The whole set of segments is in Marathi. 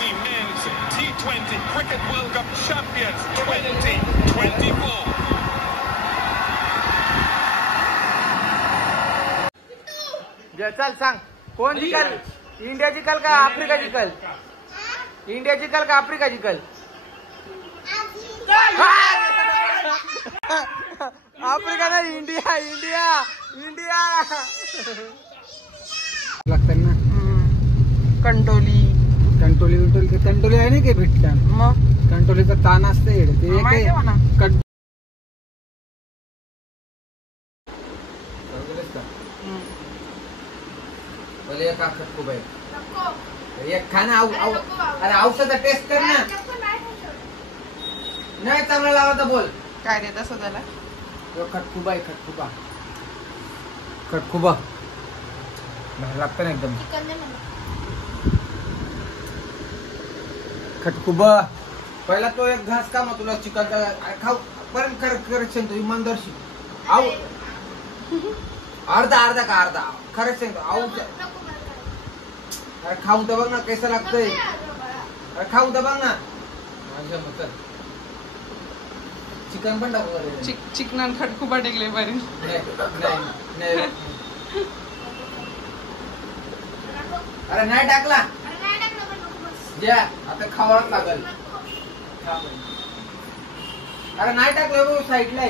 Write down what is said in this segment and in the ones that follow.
ICC Men's T20 Cricket World Cup Champions 2024. चल सांग कोण जिंकल? इंडिया जिंकल का आफ्रिका जिंकल? इंडिया जिंकल का आफ्रिका जिंकल? आफ्रिका नाही, इंडिया इंडिया इंडिया लागतात ना. कंटोली कंटोली कंटोली आहे ना की भेटतात. मग कंटोलीचा ताण असते ते एक खूप आहे एक खाना. अरे औषध टेस्ट कर ना. नाही चांगला लावा तर बोल काय देता स्वतःला. खटखुबा आहे खटखुबा खटखुबा भारी लागतं ना एकदम. खटखुबा पहिला तो एक घास का मग तुला चिकन खाऊ पर्यंत करेक्शन तू इमानदारशी आऊ अर्धा अर्धा का अर्धा करेक्शन आऊ. अरे खाऊन तर बघ ना कैसा लागतंय. अरे खाऊन तर बघ ना. चिकन पण टाकू चिकन खटखुबा टेकले बरे. अरे नाही टाकला या आता खावाच लागल. अरे नाही टाकलं साईडला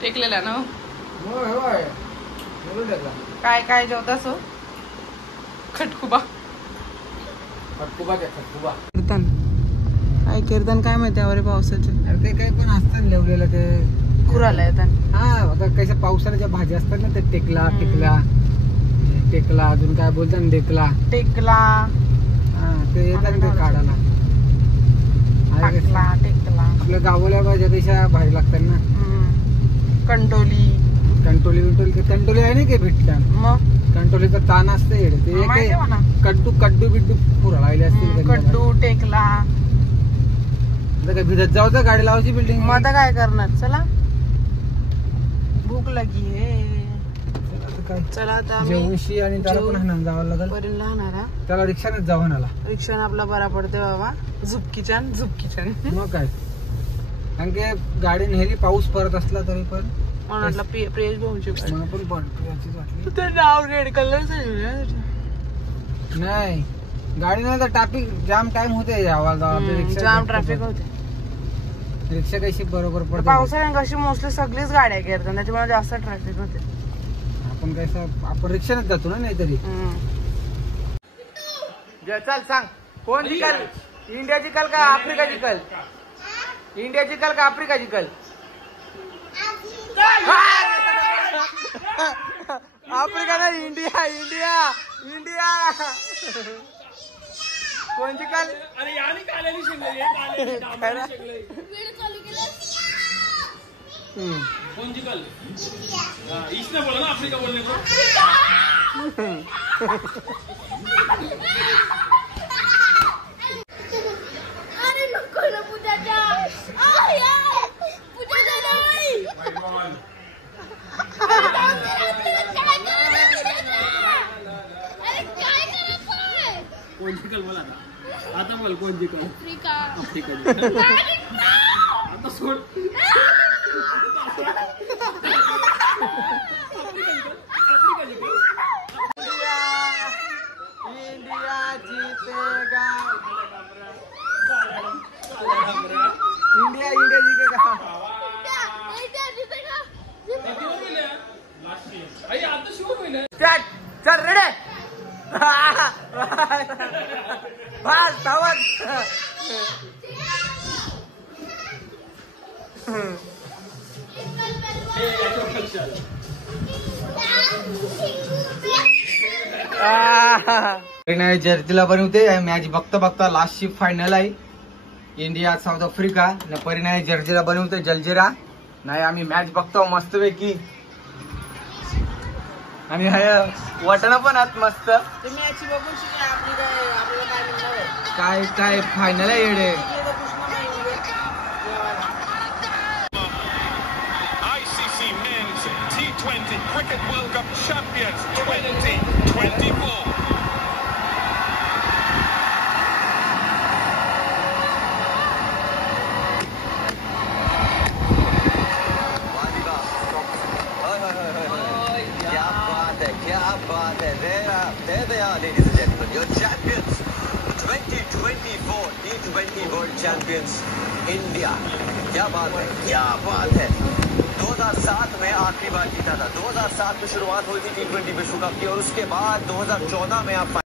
टेकलेला ना. होय होय काय काय जेवतास हो? खटखुबा खटखुबा काय खटखुबा कीर्तन काय कीर्तन काय माहिती यावर पावसाचे. अरे ते काही पण असतात लिवलेलं ते कुराला येतात. हा आता कैसे पावसाळ्याच्या भाज्या असतात ना ते टेकला टेकला टेकला अजून काय बोलतात ना टेकला टेकला ते येतात ते काढायला. टेकला आपल्या गावाला भाज्या कशा भारी लागतात ना. कंटोली कंटोली कंटोली आहे ना की भेटतात. मग कंटोलीचा ताण असते ते कड्डू कड्डू बिड्डू पुराळले असतील. कड्डू टेकला काय भिजत जाऊ गाडी लावायची बिल्डिंग. मग आता काय करणार. चला भूक लगी हे. चला आता जेवशी आणि त्याला पण हाणून जावं लागेल. पर्यंत लहानारा त्याला रिक्षानेच जावं नाला. रिक्षाने आपला बरा पडते बाबा. झुपकीच्यान झुपकीच्यान मग काय. कारण की गाडी नेली पाऊस परत असला तरी पण म्हटलं प्रियेश भाऊची पण नाव रेड कलर नाही गाडी नाही तर ट्रॅफिक जाम टाइम होते. जाम ट्रॅफिक होते. रिक्षा कशी बरोबर पडते. पावसाळ्यात कशी मोस्टली सगळीच गाड्या घेतात त्याच्यामुळे जास्त ट्रॅफिक होते. आपण कसं आपण रिक्षानेच जातो ना नाही तरी. चल सांग कोण जिंकल? इंडिया जिंकल का आफ्रिका जिंकल? इंडिया जिंकल का आफ्रिका जिंकल? आफ्रिका नाही, इंडिया इंडिया इंडिया कोण जिंकल? अरे यानी कालेली शिंगले कौन जिंकल? इसने बोला ना अफ्रीका बोलने को. अरे नको ना पूजाचा. पूजाचा नाही. कोण जिंकल बोला ना आता. बोल कोण जिंकल? आफ्रिका आफ्रिका आता सोड. इंडिया जीतेगा. इंडिया इंडिया जीतेगा. चल रेडे बस धावत. जर्सीला बनवते मॅच बघता बघता लास्टची फायनल आहे. इंडिया साऊथ आफ्रिका न परिणाम जर्सीला बनवते जलजिरा नाही. आम्ही मॅच बघतो मस्त पैकी आणि वाटणं पण आत मस्त. काय काय फायनल आहे येडे. ICC Men's T20 Cricket World Cup Champions 2024. Champions India. क्या बात है, क्या बात है। 2007 में आखिरी बार जीता था, 2007 में शुरुआत हुई थी T20 विश्व कप की, और उसके बाद 2014 में आप